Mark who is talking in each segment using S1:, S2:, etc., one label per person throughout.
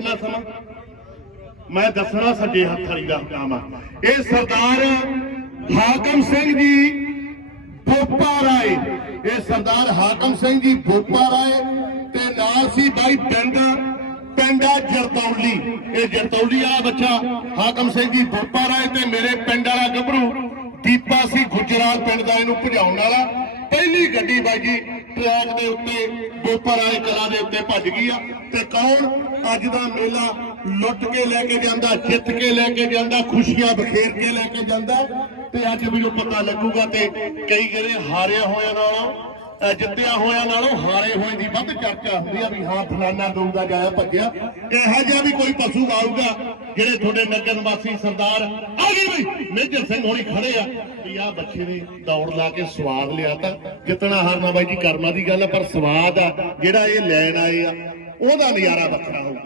S1: ਮੈਂ ਸਮਾਂ ਮੈਂ ਦੱਸਣਾ ਸੱਜੇ ਹੱਥ ਵਾਲੀ ਦਾ ਕੰਮ ਆ ਇਹ ਸਰਦਾਰ ਹਾਕਮ ਸਿੰਘ ਜੀ ਬੋਪਾ ਰਾਏ। ਇਹ ਸਰਦਾਰ ਹਾਕਮ ਸਿੰਘ ਜੀ ਬੋਪਾ ਰਾਏ ਤੇ ਨਾਲ ਸੀ ਬਾਈ ਪਿੰਡ, ਪਿੰਡਾ ਜਰਤੌਲੀ। ਇਹ ਜਰਤੌਲੀ ਵਾਲਾ ਬੱਚਾ ਹਾਕਮ ਸਿੰਘ ਜੀ ਬੋਪਾ ਰਾਏ ਤੇ ਮੇਰੇ ਪਿੰਡ ਵਾਲਾ ਗੱਭਰੂ ਦੀਪਾ ਸੀ ਗੁਜਰਾਲ ਪਿੰਡ ਦਾ ਇਹਨੂੰ ਭਜਾਉਣ ਵਾਲਾ। ਪਹਿਲੀ ਗੱਡੀ ਬਾਜੀ ਟਰੈਕ ਦੇ ਉੱਤੇ ਗੋਪਰ ਵਾਲੇ ਕਲਾ ਦੇ ਉੱਤੇ ਭੱਜ ਗਈ ਆ। ਤੇ ਕੌਣ? ਅੱਜ ਦਾ ਮੇਲਾ ਲੁੱਟ ਕੇ ਲੈ ਕੇ ਜਾਂਦਾ, ਜਿੱਤ ਕੇ ਲੈ ਕੇ ਜਾਂਦਾ, ਖੁਸ਼ੀਆਂ ਬਖੇਰ ਕੇ ਲੈ ਕੇ ਜਾਂਦਾ। ਤੇ ਅੱਜ ਵੀ ਮੈਨੂੰ ਪਤਾ ਲੱਗੂਗਾ ਤੇ ਕਈ ਗਰੇ ਹਾਰਿਆ ਹੋਇਆ ਨਾਲੋਂ ਜਿੱਤਿਆ ਹੋਇਆ ਨਾਲੋਂ ਹਾਰੇ ਹੋਏ ਦੀ ਵੱਧ ਚਰਚਾ ਹੁੰਦੀ ਆ ਵੀ ਹਾਂ, ਫਲਾਨਾ ਦਊਗਾ ਜਾਇਆ ਭੱਜਿਆ ਇਹੋ ਜਿਹਾ ਵੀ ਕੋਈ ਪਸ਼ੂ ਆਊਗਾ ਜਿਹੜੇ ਤੁਹਾਡੇ ਨਗਰ ਨਿਵਾਸੀ ਸਰਦਾਰ ਆ ਗਈ ਬਈ ਮੇਜਰ ਸਿੰਘ ਹੋਣੀ ਖੜੇ ਆ ਵੀ ਆ ਬੱਚੇ ਨੇ ਦੌੜ ਲਾ ਕੇ ਸਵਾਦ ਲਿਆ ਤਾਂ ਜਿੱਤਣਾ ਹਾਰਨਾ ਬਾਈ ਜੀ ਕਰਮਾਂ ਦੀ ਗੱਲ ਆ, ਪਰ ਸਵਾਦ ਆ ਜਿਹੜਾ ਇਹ ਲੈਣ ਆਏ ਆ, ਉਹਦਾ ਨਜ਼ਾਰਾ ਵੱਖਰਾ ਹੋਊਗਾ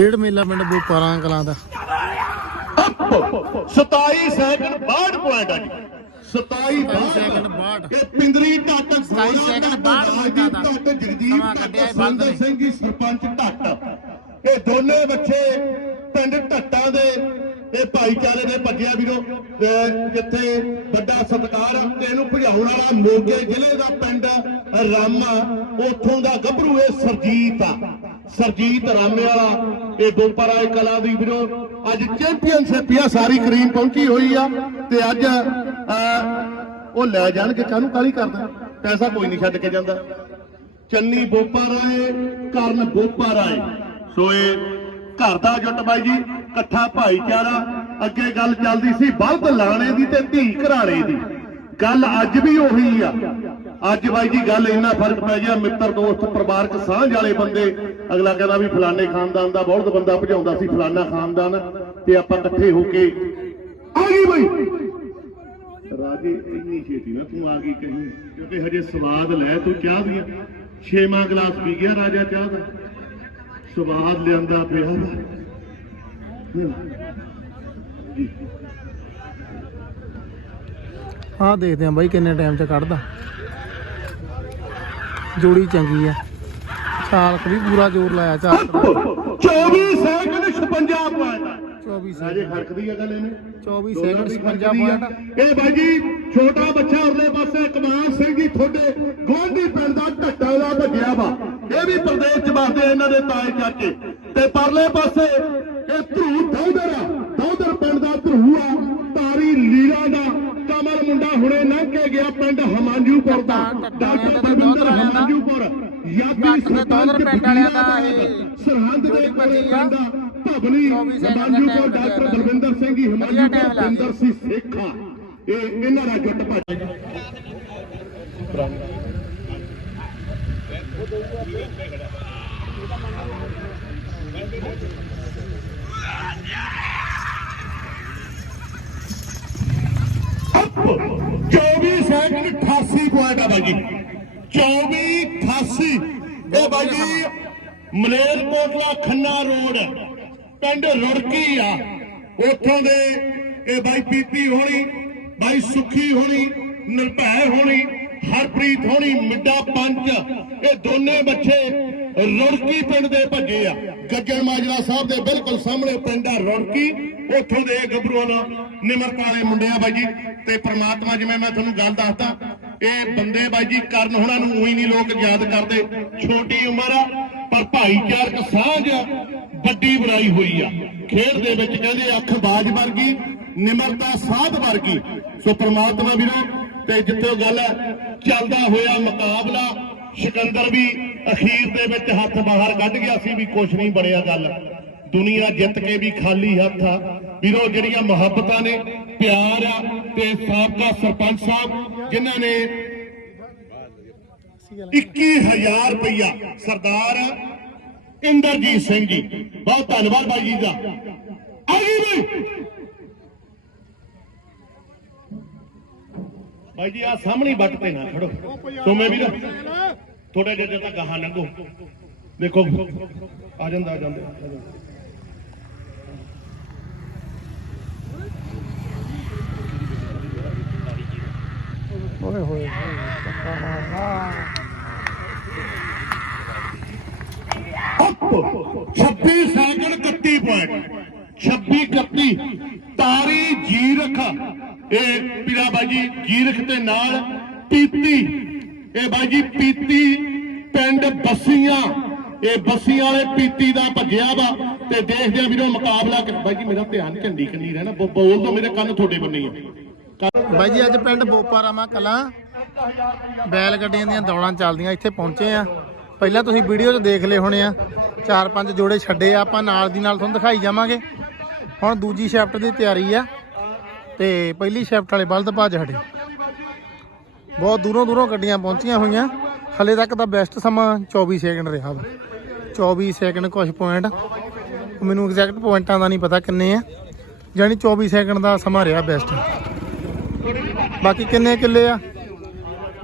S2: ਖੇਡ ਮੇਲਾ ਪਿੰਡ ਬੋਪਾਰਾਂ ਕਲਾਂ ਦਾ।
S1: 27 ਸੈਕਿੰਡ 62 ਪੁਆਇੰਟ ਆ ਜੀ। 27
S2: ਸੈਕਿੰਡ 62
S1: ਇਹ ਪਿੰਦਰੀ ਢੱਟ
S2: 27 ਸੈਕਿੰਡ 62 ਮਿੰਟਾਂ ਦਾ।
S1: ਢੱਟ ਜਗਦੀਪ
S2: ਕੱਢਿਆ।
S1: ਸਿੰਘ ਜੀ ਸਰਪੰਚ ਢੱਟ। ਇਹ ਦੋਨੇ ਬੱਚੇ ਪਿੰਡ ਢੱਟਾਂ ਦੇ ਇਹ ਭਾਈਚਾਰੇ ਦੇ ਭੱਜਿਆ ਵੀਰੋ। ਜਿੱਥੇ ਵੱਡਾ ਸਤਿਕਾਰ ਤੇ ਇਹਨੂੰ ਭਜਾਉਣ ਵਾਲਾ ਮੋਗੇ ਜ਼ਿਲ੍ਹੇ ਦਾ ਪਿੰਡ ਰਾਮਾ, ਉੱਥੋਂ ਦਾ ਗੱਭਰੂ ਇਹ ਸਰਜੀਤ ਆ। ਸਰਜੀਤ ਰਾਮੇ ਵਾਲਾ, ਇਹ ਗੋਪਰਾਏ ਕਲਾ ਦੀ ਵੀਰੋ। ਅੱਜ ਚੈਂਪੀਅਨਸ਼ਿਪ ਆ, ਸਾਰੀ ਕਰੀਮ ਪਹੁੰਚੀ ਹੋਈ ਆ। ਤੇ ਅੱਜ ਉਹ ਲੈ ਜਾਣਗੇ, ਕਾਹਨੂੰ ਕਾਲੀ ਕਰਦਾ? ਪੈਸਾ ਕੋਈ ਨਹੀਂ ਛੱਡ ਕੇ ਜਾਂਦਾ। ਚੰਨੀ ਬੋਪਾ ਰਾਏ ਕਰਨ ਬੋਪਾ ਰਾਏ ਸੋ ਇਹ ਘਰ ਦਾ ਜੁੱਟ ਬਾਈ ਜੀ ਇਕੱਠਾ ਭਾਈਚਾਰਾ, ਅੱਗੇ ਗੱਲ ਚੱਲਦੀ ਸੀ ਬਲਦ ਲਾਣੇ ਦੀ ਤੇ ਧੀ ਘਰਾਣੇ ਦੀ। ਗੱਲ ਅੱਜ ਵੀ ਉਹੀ ਆ। ਅੱਜ ਬਾਈ ਜੀ ਗੱਲ ਇੰਨਾ ਫ਼ਰਕ ਪੈ ਗਿਆ, ਮਿੱਤਰ, ਦੋਸਤ, ਪਰਿਵਾਰਕ ਸਾਂਝ ਵਾਲੇ ਬੰਦੇ, ਅਗਲਾ ਕਹਿੰਦਾ ਵੀ ਫਲਾਣੇ ਖਾਨਦਾਨ ਦਾ ਬਹੁਤ ਬੰਦਾ ਭਜਾਉਂਦਾ ਸੀ, ਫਲਾਣਾ ਖਾਨਦਾਨ, ਤੇ ਆਪਾਂ ਇਕੱਠੇ ਹੋ ਕੇ ਆ ਗਈ ਬਈ। ਰਾਜੇ, ਇੰਨੀ ਛੇਤੀ ਨਾ ਤੂੰ ਆ ਗਈ ਕਹੀਂ, ਕਿਉਂਕਿ ਹਜੇ ਸਵਾਦ ਲੈ ਤੂੰ ਚਾਹ ਦੀਆਂ। ਛੇਵਾਂ ਗਲਾਸ ਪੀ ਗਿਆ ਰਾਜਾ ਚਾਹ ਦਾ। ਸਵਾਦ ਲਿਆਂਦਾ ਪਿਆ।
S2: ਆਹ ਦੇਖਦੇ ਆਂ ਬਾਈ ਕਿੰਨੇ ਟਾਈਮ ਚ ਕੱਢਦਾ। ਜੋੜੀ ਚੰਗੀ ਆ। ਚਾਲਕ ਵੀ ਪੂਰਾ ਜ਼ੋਰ ਲਾਇਆ ਚਾਲਕ ਦਾ।
S1: 24 ਸੈਕਿੰਡ 56 ਪੁਆਇੰਟ
S2: 24
S1: ਰਾਜੇ
S2: ਸੈਕਿੰਡ
S1: ਖੜਕਦੀ ਆ ਗੱਲ ਇਹਨੇ।
S2: 24
S1: ਦੋਨਾਂ
S2: ਸੈਕਿੰਡ
S1: ਦੀ
S2: 56
S1: ਖੜਕਦੀ ਆ।
S2: ਪੁਆਇੰਟ
S1: ਇਹ ਬਾਈ ਜੀ ਛੋਟਾ ਬੱਚਾ ਉਰਲੇ ਪਾਸੇ ਕਮਾਨ ਸਿੰਘ ਜੀ ਤੁਹਾਡੇ ਗਵਾਂਢੀ ਪਿੰਡ ਦਾ ਢੱਟਾ ਦਾ ਭੱਜਿਆ ਵਾ। ਇਹ ਵੀ ਪ੍ਰਦੇਸ਼ ਚ ਵਸਦੇ ਇਹਨਾਂ ਦੇ ਤਾਏ ਚਾਚੇ। ਤੇ ਪਰਲੇ ਪਾਸੇ ਇਹ ਧਰੂ ਦੌਦਰ ਆ ਦੌਦਰ ਪਿੰਡ ਦਾ ਧਰੂ ਆ ਤਾਰੀ ਲੀਲਾ ਦਾ ਕਮਲ ਮੁੰਡਾ ਹੁਣੇ ਲੰਘ ਕੇ ਗਿਆ ਪਿੰਡ ਹਮਾਂਜੂਪੁਰ ਦਾ। ਡਾਕਟਰ ਬਲਵਿੰਦਰ ਹਮਾਂਜੂਪੁਰ ਯਾਦੀ
S2: ਦੌਦਰ ਪਿੰਡ ਵਾਲਿਆਂ ਦਾ ਇਹ
S1: ਸਰਹੰਦ ਦੇ ਕੋਲੇ। ਪਿੰਡ ਭਵਨੀ
S2: 24 ਸੈਕਿੰਡ ਦਾ
S1: ਹਮਾਂਜੂਪੁਰ
S2: time
S1: ਡਾਕਟਰ। ਬਲਵਿੰਦਰ ਸਿੰਘ ਜੀ ਹਮਾਂਜੂਪੁਰ ਬਿੰਦਰ ਸੀ ਸੇਖਾ। ਇਹ ਇਹਨਾਂ ਦਾ ਜੁੱਟ ਭੱਜ ਚੌਵੀ ਸੈਕਿੰਡ 88 ਪੁਆਇੰਟ ਆ ਬਾਜੀ 24 88 ਇਹ ਬਾਜੀ ਮਲੇਰਕੋਟਲਾ ਖੰਨਾ ਰੋਡ ਪਿੰਡ ਰੁੜਕੀ ਆ ਉੱਥੋਂ ਦੇ ਇਹ ਬਾਈ ਪੀਪੀ ਹੋਣੀ ਬਾਈ ਸੁਖੀ ਹੋਣੀ ਨਿਰਭੈ ਹੋਣੀ ਹਰਪ੍ਰੀਤ ਹੋਣੀ ਮਿੱਡਾ ਪੰਚ ਇਹ ਦੋਨੇ ਬੱਚੇ ਰੁੜਕੀ ਪਿੰਡ ਦੇ ਭੱਜੇ ਆ। ਗੱਜਣ ਮਾਜਰਾ ਸਾਹਿਬ ਦੇ ਬਿਲਕੁਲ ਸਾਹਮਣੇ ਪਿੰਡ ਆ ਰੁੜਕੀ। ਉੱਥੋਂ ਦੇ ਗੱਭਰੂਆਂ ਦਾ ਨਿਮਰਤਾ ਵਾਲੇ ਮੁੰਡੇ ਆ ਬਾਈ ਜੀ ਤੇ ਪ੍ਰਮਾਤਮਾ ਜਿਵੇਂ ਮੈਂ ਤੁਹਾਨੂੰ ਗੱਲ ਦੱਸਦਾ, ਇਹ ਬੰਦੇ ਬਾਈ ਜੀ ਕਰਨ ਹੋਣਾ ਨੂੰ ਉਹੀ ਨਹੀਂ ਲੋਕ ਯਾਦ ਕਰਦੇ। ਛੋਟੀ ਉਮਰ ਆ, ਪਰ ਭਾਈਚਾਰਕ ਸਾਂਝ ਵੱਡੀ ਬੁਰਾਈ ਹੋਈ ਆ। ਖੇਡ ਦੇ ਵਿੱਚ ਕਹਿੰਦੇ ਅੱਖ ਬਾਜ ਵਰਗੀ, ਨਿਮਰਤਾ ਸਾਧ ਵਰਗੀ। ਸੋ ਪ੍ਰਮਾਤਮਾ ਵੀਰੋ, ਤੇ ਜਿੱਥੇ ਗੱਲ ਹੈ ਚੱਲਦਾ ਹੋਇਆ ਮੁਕਾਬਲਾ ਸਿਕੰਦਰ ਵੀ ਅਖੀਰ ਦੇ ਵਿੱਚ ਹੱਥ ਬਾਹਰ ਕੱਢ ਗਿਆ ਸੀ ਵੀ ਕੁਝ ਨਹੀਂ ਬਣਿਆ ਗੱਲ। ਦੁਨੀਆ ਜਿੱਤ ਕੇ ਵੀ ਖਾਲੀ ਹੱਥ ਆ। ਵੀਰੋ, ਜਿਹੜੀਆਂ ਮੁਹੱਬਤਾਂ ਨੇ, ਪਿਆਰ ਆ ਤੇ ਸਾਬਕਾ ਸਰਪੰਚ ਸਾਹਿਬ, ਜਿਨ੍ਹਾਂ ਨੇ 21000 ਰੁਪਇਆ ਸਰਦਾਰ ਇੰਦਰਜੀਤ ਸਿੰਘ ਜੀ। ਬਹੁਤ ਧੰਨਵਾਦ ਬਾਈ ਜੀ ਦਾ। ਆ ਬਈ। ਭਾਈ ਜੀ ਆ ਸਾਹਮਣੀ ਵੱਟ ਤੇ ਨਾ ਖੜੋ ਤੁਮੇ ਵੀ ਥੋੜਾ ਜਿਹਾ ਤੱਕ ਗਾਹਾਂ ਲੰਘੋ। ਦੇਖੋ, ਆ ਜਾਂਦਾ ਆ ਜਾਂਦਾ। ਓਏ
S2: ਹੋਏ
S1: ਇਹ ਪੀਰਾ ਬਾਜੀ ਜੀਰਖ ਦੇ ਨਾਲ ਪੀਤੀ। ਇਹ ਬਾਜੀ ਪੀਤੀ ਪਿੰਡ ਬੱਸੀਆਂ। ਇਹ ਬੱਸੀਆਂ ਵਾਲੇ ਪੀਤੀ ਦਾ ਭੱਜਿਆ ਵਾ ਤੇ ਦੇਖਦੇ ਆ ਵੀਰੋ ਮੁਕਾਬਲਾ ਕਰ ਬਾਜੀ ਮੇਰਾ ਧਿਆਨ ਝੰਡੀ ਕੰਨੀ ਰਹਿਣਾ। ਬੋਲ ਦੋ, ਮੇਰੇ ਕੰਨ ਤੁਹਾਡੇ ਬੰਨੀ ਆ।
S2: ਬਾਈ ਜੀ ਅੱਜ ਪਿੰਡ ਬੋਪਾਰਾਮਾ ਕਲਾਂ ਬੈਲ ਗੱਡੀਆਂ ਦੀਆਂ ਦੌੜਾਂ ਚੱਲਦੀਆਂ, ਇੱਥੇ ਪਹੁੰਚੇ ਆ। ਪਹਿਲਾਂ ਤੁਸੀਂ ਵੀਡੀਓ 'ਚ ਦੇਖ ਲਏ ਹੋਣੇ ਆ। ਚਾਰ ਪੰਜ ਜੋੜੇ ਛੱਡੇ ਆ, ਆਪਾਂ ਨਾਲ ਦੀ ਨਾਲ ਤੁਹਾਨੂੰ ਦਿਖਾਈ ਜਾਵਾਂਗੇ। ਹੁਣ ਦੂਜੀ ਸ਼ਿਫਟ ਦੀ ਤਿਆਰੀ ਆ। ਤੇ ਪਹਿਲੀ ਸ਼ਿਫਟ ਵਾਲੇ ਬਲਦ ਭੱਜ ਹਟੇ। ਬਹੁਤ ਦੂਰੋਂ ਦੂਰੋਂ ਗੱਡੀਆਂ ਪਹੁੰਚੀਆਂ ਹੋਈਆਂ। ਹਲੇ ਤੱਕ ਦਾ ਬੈਸਟ ਸਮਾਂ 24 ਸੈਕਿੰਡ ਰਿਹਾ ਵਾ। 24 ਸੈਕਿੰਡ ਕੁਝ ਪੁਆਇੰਟ ਮੈਨੂੰ ਐਗਜ਼ੈਕਟ ਪੁਆਇੰਟਾਂ ਦਾ ਨਹੀਂ ਪਤਾ ਕਿੰਨੇ ਆ। ਜਾਨੀ 24 ਸੈਕਿੰਡ ਦਾ ਸਮਾਂ ਰਿਹਾ ਬੈਸਟ ਬਾਕੀ ਕਿੰਨੇ ਕਿੱਲੇ ਆ?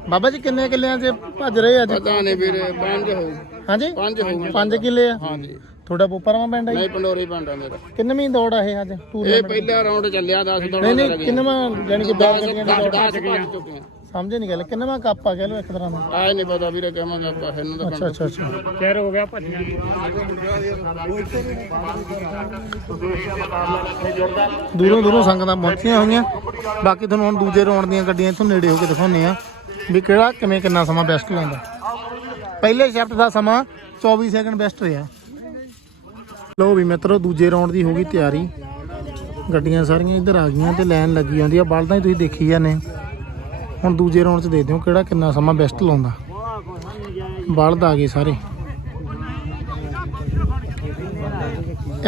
S2: ਬਾਬਾ ਜੀ ਕਿੰਨੇ ਕਿੱਲਿਆਂ 'ਚ ਭੱਜ ਰਹੇ ਅੱਜ?
S3: ਪਤਾ ਨਹੀਂ ਵੀਰੇ ਪੰਜ ਹੋ
S2: ਹਾਂਜੀ?
S3: ਪੰਜ ਹੋਊ
S2: 5 ਕਿੱਲੇ ਆ?
S3: ਹਾਂਜੀ।
S2: ਤੁਹਾਡਾ ਬੋਪਰਮਾ ਪਿੰਡ ਹੈ
S3: ਨਹੀਂ ਪੰਡੋਰੀ ਪਿੰਡ ਆ ਮੇਰਾ।
S2: ਕਿੰਨਵੀਂ ਦੌੜ ਆ ਇਹ ਅੱਜ?
S3: ਇਹ
S2: ਟੂਰਨਾਮੈਂਟ
S3: ਪਹਿਲਾ ਰਾਉਂਡ ਚੱਲਿਆ 10 ਦੌੜਾਂ
S2: ਨਹੀਂ ਨਹੀਂ ਕਿੰਨਵਾਂ ਜਾਨੀ ਕਿ 10 ਗੱਡੀਆਂ ਦੀ ਦੌੜ
S3: 10 ਭੱਜ ਚੁੱਕੀਆਂ।
S2: ਸਮਝੇ ਨਹੀਂ ਗੱਲ ਕਿੰਨਵਾਂ ਕੱਪ ਆ ਕਹਿ ਲਓ ਇੱਕ ਤਰ੍ਹਾਂ ਦਾ
S3: ਆਏ ਨਹੀਂ ਪਤਾ ਵੀਰੇ ਕਿਵੇਂ ਆਪਾਂ ਇਹਨੂੰ ਤਾਂ
S2: ਅੱਛਾ ਅੱਛਾ ਅੱਛਾ।
S4: ਚਿਰ ਹੋ ਗਿਆ ਭੱਜੀਆਂ
S2: ਦੂਰੋਂ ਦੂਰੋਂ ਸੰਗਤਾਂ ਪਹੁੰਚੀਆਂ ਹੋਈਆਂ। ਬਾਕੀ ਤੁਹਾਨੂੰ ਹੁਣ ਦੂਜੇ ਰੌਂਡ ਦੀਆਂ ਗੱਡੀਆਂ ਇੱਥੋਂ ਨੇੜੇ ਹੋ ਕੇ ਦਿਖਾਉਂਦੇ ਆ ਵੀ ਕਿਹੜਾ ਕਿਵੇਂ ਕਿੰਨਾ ਸਮਾਂ ਬੈਸਟ ਲਾਉਂਦਾ। ਪਹਿਲੇ ਸ਼ਿਫਟ ਦਾ ਸਮਾਂ 24 ਸੈਕਿੰਡ ਬੈਸਟ ਰਿਹਾ। ਲੋ ਵੀ ਮਿੱਤਰੋ ਦੂਜੇ ਰੌਂਡ ਦੀ ਹੋ ਗਈ ਤਿਆਰੀ। ਗੱਡੀਆਂ ਸਾਰੀਆਂ ਇੱਧਰ ਆ ਗਈਆਂ ਤੇ ਲਾਈਨ ਲੱਗੀ ਜਾਂਦੀ ਆ। ਬਲਦਾਂ ਹੀ ਤੁਸੀਂ ਦੇਖੀ ਜਾਂਦੇ ਹੁਣ ਦੂਜੇ ਰੌਂਡ 'ਚ ਦੇ ਦਿਓ ਕਿਹੜਾ ਕਿੰਨਾ ਸਮਾਂ ਬੈਸਟ ਲਾਉਂਦਾ। ਬਲਦ ਆ ਗਏ ਸਾਰੇ।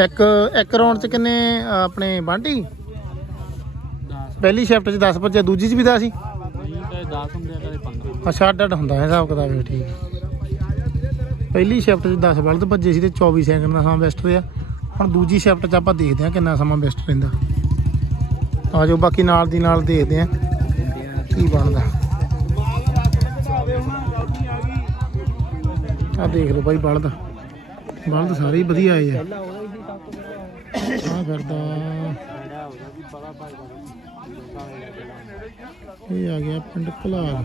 S2: ਇੱਕ ਇੱਕ ਰੌਂਡ 'ਚ ਕਿੰਨੇ ਆਪਣੇ ਬਾਂਟੀ? ਪਹਿਲੀ ਸ਼ਿਫਟ 'ਚ 10 ਭੱਜਿਆ ਦੂਜੀ 'ਚ ਵੀ 10 ਸੀ
S4: ਕਦੇ 10 ਹੁੰਦੇ ਆ ਕਦੇ 15
S2: ਅੱਛਾ ਅੱਡ ਅੱਡ ਹੁੰਦਾ ਹੈ ਹਿਸਾਬ ਕਿਤਾਬ ਠੀਕ। ਪਹਿਲੀ ਸ਼ਿਫਟ 'ਚ 10 ਬਲਦ ਭੱਜੇ ਸੀ ਤੇ 24 ਸੈਕਿੰਡ ਦਾ ਸਮਾਂ ਬੈਸਟ ਰਿਹਾ। ਹੁਣ ਦੂਜੀ ਸ਼ਿਫਟ 'ਚ ਆਪਾਂ ਦੇਖਦੇ ਹਾਂ ਕਿੰਨਾ ਸਮਾਂ ਬੈਸਟ ਰਹਿੰਦਾ। ਆ ਜਾਓ, ਬਾਕੀ ਨਾਲ ਦੀ ਨਾਲ ਦੇਖਦੇ ਹਾਂ ਕੀ ਬਣਦਾ। ਆ ਦੇਖ ਲਓ ਭਾਈ ਬਲਦ। ਬਲਦ ਸਾਰੇ ਹੀ ਵਧੀਆ ਆਏ ਆ ਆ ਫਿਰਦਾ। ਇਹ ਆ ਗਿਆ ਪਿੰਡ ਘਲਾਰ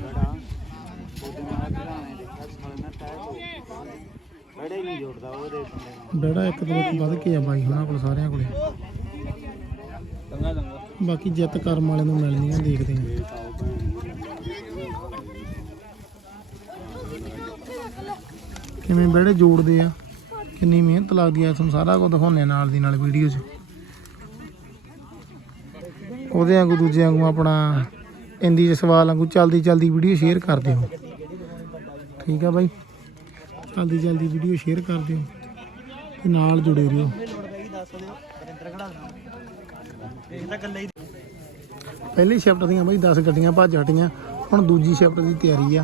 S2: ਬੜਾ ਇੱਕ ਤੋਂ ਵੱਧ ਕੇ ਆ ਬਾਈ ਉਹਨਾਂ ਕੋਲ ਸਾਰਿਆਂ ਕੋਲੇ। ਬਾਕੀ ਜਿੱਤ ਕਰਮ ਵਾਲਿਆਂ ਨੂੰ ਮਿਲਣੀਆਂ, ਦੇਖਦੇ ਆ ਕਿਵੇਂ ਬੜੇ ਜੋੜਦੇ ਆ? ਕਿੰਨੀ ਮਿਹਨਤ ਲੱਗਦੀ ਆ, ਤੁਹਾਨੂੰ ਸਾਰਾ ਕੁਝ ਦਿਖਾਉਣੇ ਆ ਨਾਲ ਦੀ ਨਾਲ ਵੀਡੀਓ 'ਚ। ਉਹਦੇ ਵਾਂਗੂ ਦੂਜੇ ਵਾਂਗੂ ਆਪਣਾ, ਇੰਦੀ ਦੇ ਸਵਾਲ ਵਾਂਗੂ ਚਲਦੀ ਚਲਦੀ ਵੀਡੀਓ ਸ਼ੇਅਰ ਕਰ ਦਿਓ ਠੀਕ ਆ ਬਾਈ। ਜਲਦੀ ਜਲਦੀ ਵੀਡੀਓ ਸ਼ੇਅਰ ਕਰ ਦਿਓ ਤੇ ਨਾਲ ਜੁੜੇ ਰਹੋ। ਪਹਿਲੀ ਸ਼ਿਫਟ ਦੀਆਂ ਬਾਈ 10 ਗੱਡੀਆਂ ਭੱਜ ਹਟੀਆਂ। ਹੁਣ ਦੂਜੀ ਸ਼ਿਫਟ ਦੀ ਤਿਆਰੀ ਆ।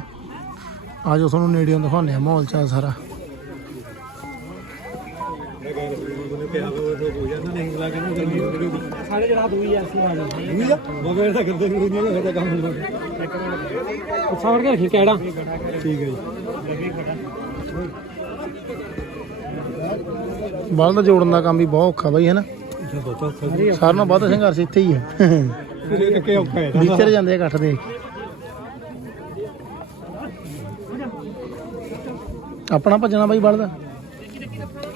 S2: ਆਜੋ ਤੁਹਾਨੂੰ ਨੇੜਿਓਂ ਦਿਖਾਉਂਦੇ ਆ ਮਾਹੌਲ ਚਾਲ ਸਾਰਾ।
S4: ਸਾਡੇ ਜਰਾ ਦੂਈ ਐ ਸੀ ਵਾਲੀ ਬਗੈਰ ਤਾਂ ਕਰਦੇ ਨਹੀਂ ਨਹੀਂ ਹੋਇਆ ਕੰਮ ਲੋਕ ਸੌੜ ਕੇ ਰੱਖੀ ਕਿਹੜਾ ਠੀਕ ਹੈ ਜੀ।
S2: ਬਲਦ ਜੋੜਨ ਦਾ ਕੰਮ ਵੀ ਬਹੁਤ ਔਖਾ ਬਾਈ ਹੈ ਨਾ ਸਾਰਿਆਂ ਨਾਲੋਂ ਵੱਧ ਸੰਘਰਸ਼ ਇੱਥੇ ਹੀ ਹੈ
S4: ਇਹ ਕਿ ਔਖਾ ਹੈ?
S2: ਵਿਚਰ ਜਾਂਦੇ ਇਕੱਠ ਦੇ। ਆਪਣਾ ਭੱਜਣਾ ਬਾਈ ਬਲਦ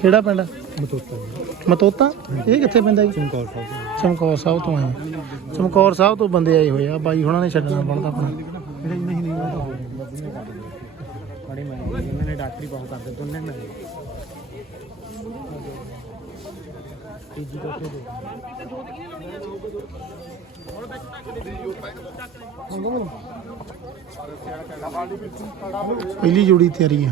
S2: ਕਿਹੜਾ ਪਿੰਡ? ਮਤੋਤਾ ਇਹ ਕਿੱਥੇ ਪੈਂਦਾ ਜੀ?
S4: ਚਮਕੌਰ ਸਾਹਿਬ
S2: ਚਮਕੌਰ ਸਾਹਿਬ ਤੋਂ ਆਏ। ਚਮਕੌਰ ਸਾਹਿਬ ਤੋਂ ਬੰਦੇ ਆਏ ਹੋਏ ਆ। ਬਾਈ ਹੁਣਾਂ ਨੇ ਛੱਡਣਾ ਬਣਦਾ ਆਪਣਾ।
S4: ਨਹੀਂ ਨਹੀਂ ਨਹੀਂ ਬੜੀ ਮੈਂ ਇਹਨਾਂ ਨੇ ਡਾਕਟਰੀ ਬਹੁਤ ਕਰਦੇ ਦੋਨੇ ਮੈਂ। ਤੀਜੀ ਕੋਠੇ ਦੇ।
S2: ਪਹਿਲੀ ਜੋੜੀ ਤਿਆਰੀ ਆ।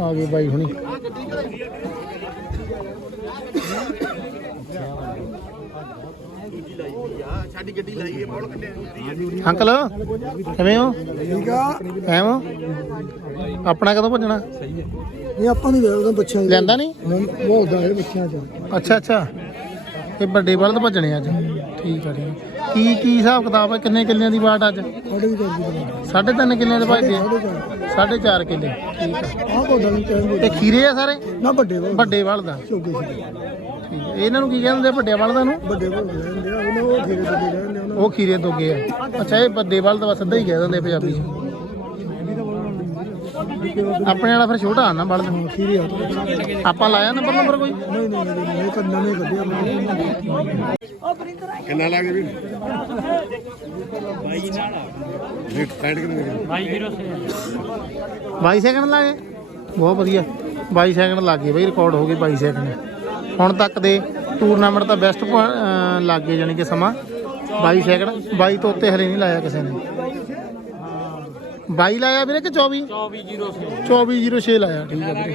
S2: ਆ ਗਏ ਬਾਈ ਹੁਣੀ। ਅੰਕਲ ਕਿਵੇਂ ਹੋ?
S4: ਠੀਕ ਆ।
S2: ਐਵੇਂ ਹੋ? ਆਪਣਾ ਕਦੋਂ ਭੱਜਣਾ?
S4: ਇਹ ਆਪਾਂ ਨਹੀਂ ਵੇਖਦਾ ਬੱਚਿਆਂ
S2: ਲੈਂਦਾ ਨਹੀਂ?
S4: ਬਹੁਤ ਦਾ ਬੱਚਿਆਂ ਚ
S2: ਅੱਛਾ ਅੱਛਾ। ਇਹ ਵੱਡੇ ਬਲਦ ਭੱਜਣੇ ਅੱਜ। ਠੀਕ ਆ ਠੀਕ। ਕੀ ਕੀ ਹਿਸਾਬ ਕਿਤਾਬ ਹੈ? ਕਿੰਨੇ ਕਿੱਲਿਆਂ ਦੀ ਵਾਟ ਅੱਜ? ਸਾਢੇ ਤਿੰਨ ਕਿੱਲਿਆਂ ਦੇ ਭੱਜਦੇ ਆ ਸਾਢੇ ਚਾਰ। ਕਿੱਲੇ। ਠੀਕ ਆ।
S4: ਆਹ ਕੋਲ ਨਹੀਂ ਟਾਈਮ
S2: ਇਹ ਖੀਰੇ ਆ ਸਾਰੇ?
S4: ਨਾ ਵੱਡੇ
S2: ਵੱਡੇ
S4: ਸੀ
S2: ਠੀਕ ਆ। ਇਹਨਾਂ ਨੂੰ ਕੀ ਕਹਿੰਦੇ ਵੱਡੇ ਬਲਦਾਂ ਨੂੰ?
S4: ਵੱਡੇ ਵਾ ਰਹਿੰਦੇ ਆ ਉਹਨਾਂ ਉਹ ਖੇਰੇ ਦੇ ਰਹਿੰਦੇ ਉਹਨਾਂ
S2: ਉਹ ਖੀਰੇ ਦੋਗੇ ਆ। ਅੱਛਾ ਇਹ ਵੱਡੇ ਬਲਦ ਬਸ ਸਿੱਧਾ ਹੀ ਕਹਿ ਦਿੰਦੇ ਪੰਜਾਬੀ ਚ। ਆਪਣੇ ਵਾਲਾ ਫਿਰ ਛੋਟਾ ਆ ਨਾ ਬਲਦ
S4: ਖੀਰੇ ਆ।
S2: ਆਪਾਂ ਲਾਇਆ ਨੰਬਰ ਨੰਬਰ ਕੋਈ?
S4: ਨਹੀਂ ਨਹੀਂ ਨਹੀਂ ਇਹ ਤਾਂ ਨਵੇਂ ਕੱਢਿਆ ਬੰਦੇ
S1: ਕਿੰਨਾ ਲੱਗ ਵੀ?
S2: ਬਾਈ ਸੈਕਿੰਡ ਲਾਗੇ ਬਹੁਤ ਵਧੀਆ। 22 ਸੈਕਿੰਡ ਲੱਗ ਗਏ ਬਈ ਰਿਕਾਰਡ ਹੋ ਗਏ 22 ਸੈਕਿੰਡ ਹੁਣ ਤੱਕ ਦੇ ਟੂਰਨਾਮੈਂਟ ਦਾ ਬੈਸਟ ਲੱਗ ਗਏ ਜਾਨੀ ਕਿ ਸਮਾਂ। 22 ਸੈਕਿੰਡ 22 ਤੋਂ ਉੱਤੇ ਹਲੇ ਨਹੀਂ ਲਾਇਆ ਕਿਸੇ ਨੇ। 22 ਲਾਇਆ ਵੀਰੇ ਕਿ 24 2406 ਲਾਇਆ। ਠੀਕ ਆ ਵੀਰੇ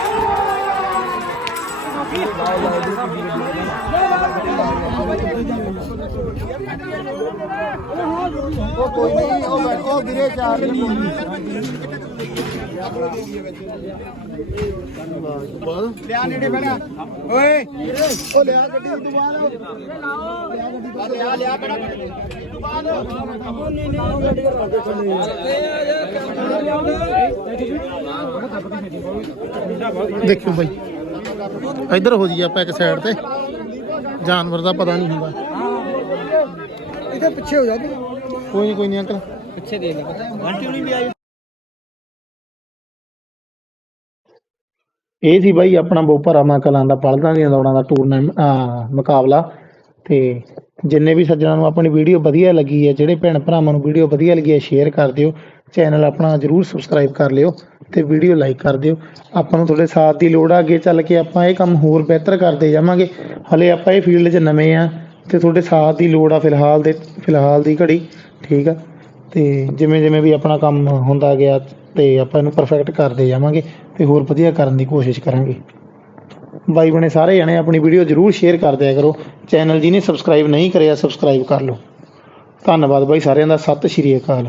S2: ਕੋਈ ਨਹੀਂ ਉਹ ਉਹ ਵੀਰੇ ਚਾਰ
S4: ਲਿਆ ਨੇੜੇ ਬੜਾ ਓਏ। ਉਹ ਲਿਆ ਗੱਡੀ ਤੂੰ ਬਾਹਰ ਲਿਆ ਲਿਆ ਬੜਾ
S2: ਦੇਖਿਓ ਬਾਈ। ਇੱਧਰ ਹੋ ਜੀ ਆਪਾਂ ਇੱਕ ਸਾਈਡ ਤੇ। ਜਾਨਵਰ ਦਾ ਪਤਾ ਨਹੀਂ ਹੁੰਦਾ।
S4: ਇਹਦੇ ਪਿੱਛੇ ਹੋ ਜਾ ਤੂੰ।
S2: ਕੋਈ ਨਹੀਂ ਕੋਈ ਨਹੀਂ ਅੰਕਲ
S4: ਪਿੱਛੇ ਦੇ ਲੈ ਆਂਟੀ ਹੁਣੀ ਵੀ ਆਈ।
S2: ਇਹ ਸੀ ਬਾਈ ਆਪਣਾ ਬੋਪਰਾਮਾ ਕਲਾਂ ਦਾ ਬਲਦਾਂ ਦੀਆਂ ਦੌੜਾਂ ਦਾ ਟੂਰਨਾਮੈਂਟ ਮੁਕਾਬਲਾ। ਤੇ ਜਿੰਨੇ ਵੀ ਸੱਜਣਾਂ ਨੂੰ ਆਪਣੀ ਵੀਡੀਓ ਵਧੀਆ ਲੱਗੀ ਹੈ, ਜਿਹੜੇ ਭੈਣ ਭਰਾਵਾਂ ਨੂੰ ਵੀਡੀਓ ਵਧੀਆ ਲੱਗੀ ਹੈ ਸ਼ੇਅਰ ਕਰ ਦਿਓ। ਚੈਨਲ ਆਪਣਾ ਜਰੂਰ ਸਬਸਕ੍ਰਾਈਬ ਕਰ ਲਿਓ ਤੇ ਵੀਡੀਓ ਲਾਈਕ ਕਰ ਦਿਓ। ਆਪਾਂ ਨੂੰ ਤੁਹਾਡੇ ਸਾਥ ਦੀ ਲੋੜ ਆ, ਅੱਗੇ ਚੱਲ ਕੇ ਆਪਾਂ ਇਹ ਕੰਮ ਹੋਰ ਬਿਹਤਰ ਕਰਦੇ ਜਾਵਾਂਗੇ। ਹਲੇ ਆਪਾਂ ਇਹ ਫੀਲਡ 'ਚ ਨਵੇਂ ਆ ਤੇ ਤੁਹਾਡੇ ਸਾਥ ਦੀ ਲੋੜ ਆ ਫਿਲਹਾਲ ਦੇ, ਫਿਲਹਾਲ ਦੀ ਘੜੀ, ਠੀਕ ਆ? ਤੇ ਜਿਵੇਂ ਜਿਵੇਂ ਵੀ ਆਪਣਾ ਕੰਮ ਹੁੰਦਾ ਗਿਆ ਤੇ ਆਪਾਂ ਇਹਨੂੰ ਪਰਫੈਕਟ ਕਰਦੇ ਜਾਵਾਂਗੇ ਤੇ ਹੋਰ ਵਧੀਆ ਕਰਨ ਦੀ ਕੋਸ਼ਿਸ਼ ਕਰਾਂਗੇ। ਬਾਈ ਬਣੇ ਸਾਰੇ ਜਣੇ ਆਪਣੀ ਵੀਡੀਓ ਜਰੂਰ ਸ਼ੇਅਰ ਕਰ ਦਿਆ ਕਰੋ। ਚੈਨਲ ਜਿਹਨੇ ਸਬਸਕ੍ਰਾਈਬ ਨਹੀਂ ਕਰਿਆ ਸਬਸਕ੍ਰਾਈਬ ਕਰ ਲਓ। ਧੰਨਵਾਦ ਬਾਈ ਸਾਰਿਆਂ ਦਾ। ਸਤਿ ਸ਼੍ਰੀ ਅਕਾਲ।